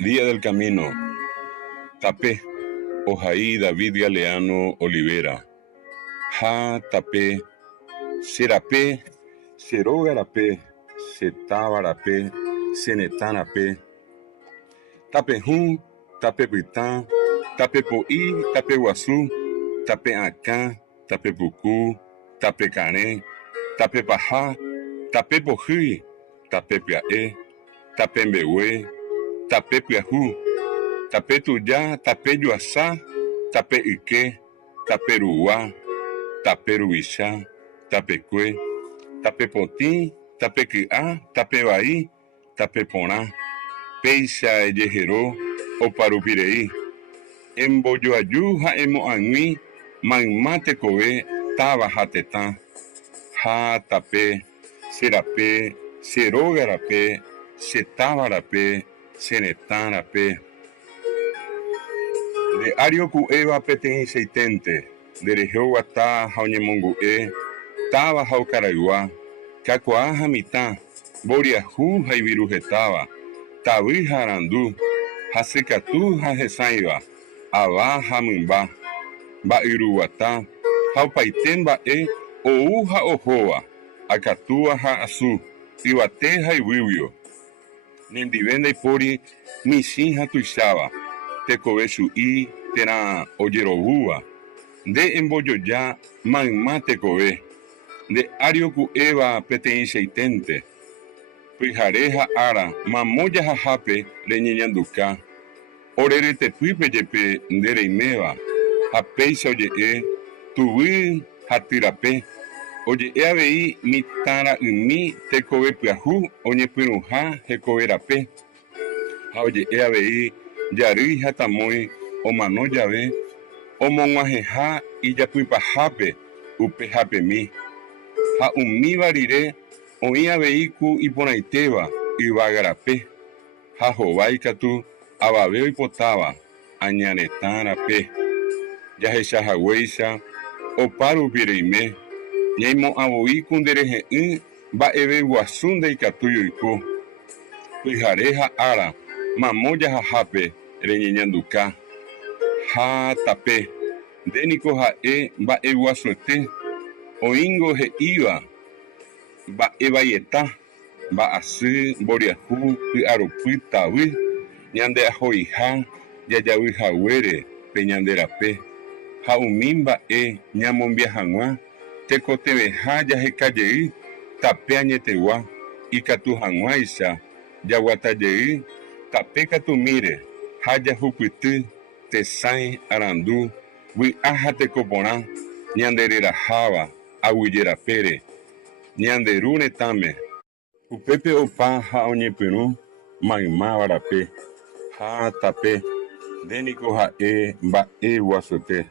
Día del Camino. Tapé. Ojaí David Galeano Olivera. Ja tapé. Serapé. Serogarapé. Setabarapé. Senetanapé. Tapé jun. Tapé pitán. Tapé poí. Tapé guazú. Tapé acá. Tapé pucú. Tapé cané. Tapé pajá. Tapé pojí. Tapé piaé. Tapé mbehué. Tapé piajú. Tapé tuyá. Tapé yuasá. Tapé iké. Tapé ruá. Tapé rubichá. Tapé cué. Tapé potí. Tapé quiá. Tapé baí. Tapé porá. Peixa eyejeró. Oparupireí. Emboyoayú ha emoañuí. Manmate kové. Taba hatetá. Ja tapé. Serapé. Serogarapé. Setabarapé. Senetanapé. De Ario Cueva Petein Seitente, de Rejoa Ta Jauñemongué, Taba Jaucaraguá, Cacoa Jamitá, Boriajú Jaivirujetaba, Tabi Jarandú, Hasecatú Jajesaiba, Abá Jamimba, Bairuatá, Jaupaitemba Ouja Ojoa, Acatua Jaasu, Ibate Jaiwivio, Nendivende Pori, Mishin Jatuixaba, Tecovechuí, Tera Oyerobúa, de Emboyoyá, Manma Tecové, de Ariocu Eva Petein Seitente, Pijareja Ara, Mamoya Jajape, Reñeñanducá, Orere Tepuipe Yepe, Ndereimeva, Japeisa Oye, Tuví Jatirapé, Oye Abei, Mitara Imi, Tecove Piajú, Oñe Pirujá, Jecoverape, Oye Abei, Yari Jatamoy, Omano Yave, Omonguajeja y Yapuipajape, Upejape mi, Ja Umi Barire, Oía Veiku y Ponaiteba, y Bagarape, Ja Jobaicatu, Ababeo y Potaba, Añanetarape, Yajesha Jagüeisa, Oparu Pireime, Ñaimo Aboí Kundereje, Baebe Guasunde y Catuyo y Cu, Pijareja Ara, Mamoya Jajape, Reñeñanducá, Ja tapé, Dénico jae, Bae Guasuete, Oingo je iba, Bae Bayetá, Baasí, Boriajú, Piarupi Taví, Ñande Ajoijá, Yayaví Jagüere, Peñanderape, Jaumimba Ñamombiajanguá, Tecotebeja Yajecayeí, Tapé Añeteguá, Icatujanguáisa, Yaguatayeí, Tapé Catumire, Jaya Jupití, Tesai Arandú, Huiaja Tecoporá, Ñanderera Java, Aguillera Pere, Ñanderune Tame, Upepe Opa Jaoñepirú, Maimá Barapé, Ja Tapé, Dénico Jae, Bae Guasote.